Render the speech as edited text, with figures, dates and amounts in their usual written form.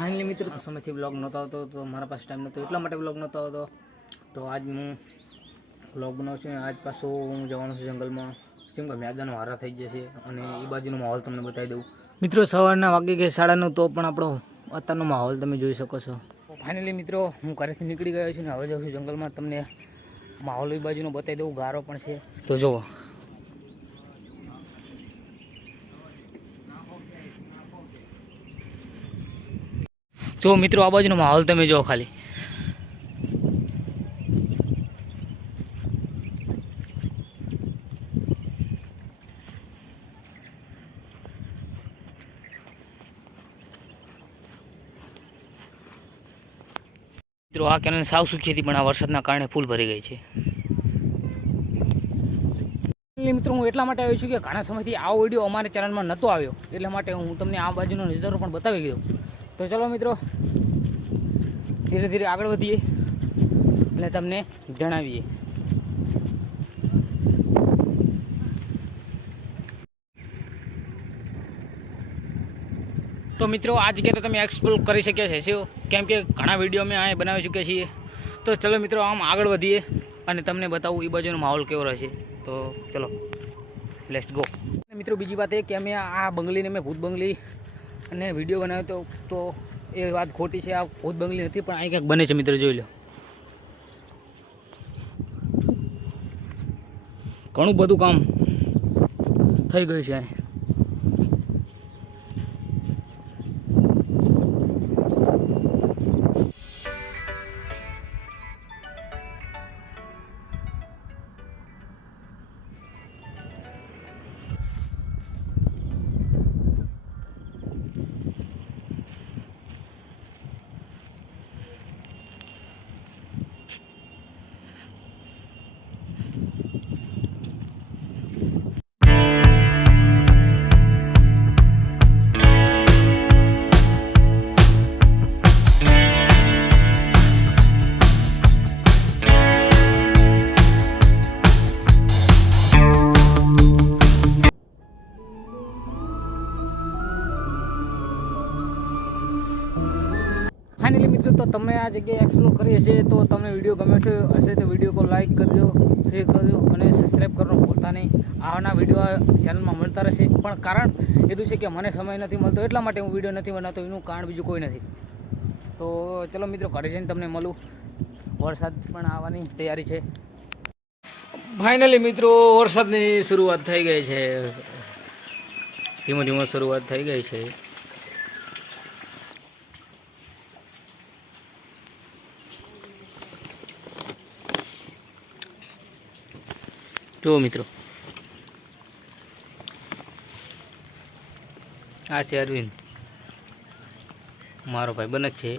Finally મિત્રો સમયથી blog નહોતો આવતો તો મારા પાસે ટાઈમ નહોતો એટલા માટે બ્લોગ નહોતો આવતો તો આજ હું બ્લોગ બનાવું છું. આજ પાછો હું જવાનું છું જંગલમાં. કેમ કે મેદાનો હારા થઈ જશે અને એ બાજુનો માહોલ તમને બતાવી દઉં. મિત્રો સવારના વાગી ગયા 9:30 તો પણ આપણો અત્યારનો માહોલ તમે જોઈ શકો છો. ફાઇનલી મિત્રો હું ઘરેથી નીકળી ગયો છું ને હવે જાઉં છું જંગલમાં. તમને માહોલ એ બાજુનો બતાવી દઉં. ગારો પણ છે તો જુઓ. જો મિત્રો આ બાજુનો માહોલ તમે જો ખાલી. મિત્રો આ કેનાલ સાવ સુખી હતી પણ આ વરસાદના કારણે ફૂલ ભરી ગઈ છે. મિત્રો હું એટલા માટે આવ્યો છું કે ઘણા સમયથી આ વિડીયો અમારા ચેનલમાં નહોતો આવ્યો એટલા માટે હું તમને આ બાજુનો નજારો પણ બતાવી ગયો. તો ચલો મિત્રો ધીરે ધીરે આગળ વધીએ અને તમને જણાવીએ. તો મિત્રો આ જગ્યાએ તો તમે એક્સપ્લોર કરી શક્યા છે કેમ કે ઘણા વિડીયો અમે આ બનાવી ચૂક્યા છીએ. તો ચલો મિત્રો આમ આગળ વધીએ અને તમને બતાવું એ બાજુનો માહોલ કેવો રહેશે. તો ચલો લેટ્સ ગો. મિત્રો બીજી વાત એ કે અમે આ બંગલીને મેં ભૂત બંગલી અને વિડીયો બનાવ્યો તો એ વાત ખોટી છે. આ ભૂત બંગલી નથી પણ અહીં ક્યાંક બને છે. મિત્રો જોઈ લો ઘણું બધું કામ થઈ ગયું છે. ફાઇનલી મિત્રો તો તમે આ જગ્યાએ એક્સપ્લોર કરી હશે તો તમને વિડીયો ગમ્યો હશે તો વિડીયો કો લાઈક કરજો, શેર કરજો અને સબસ્ક્રાઈબ કરવાનું ભૂલતા નહીં. આના વિડીયો ચેનલમાં મળતા રહેશે પણ કારણ એટલું છે કે મને સમય નથી મળતો એટલા માટે હું વિડીયો નથી બનાવતો. એનું કારણ બીજું કોઈ નથી. તો ચલો મિત્રો ઘરે જઈને તમને મળું. વરસાદ પણ આવવાની તૈયારી છે. ફાઇનલી મિત્રો વરસાદની શરૂઆત થઈ ગઈ છે. ધીમો ધીમો શરૂઆત થઈ ગઈ છે. જો મિત્રો આ છે અરવિંદ, મારો ભાઈ બને છે.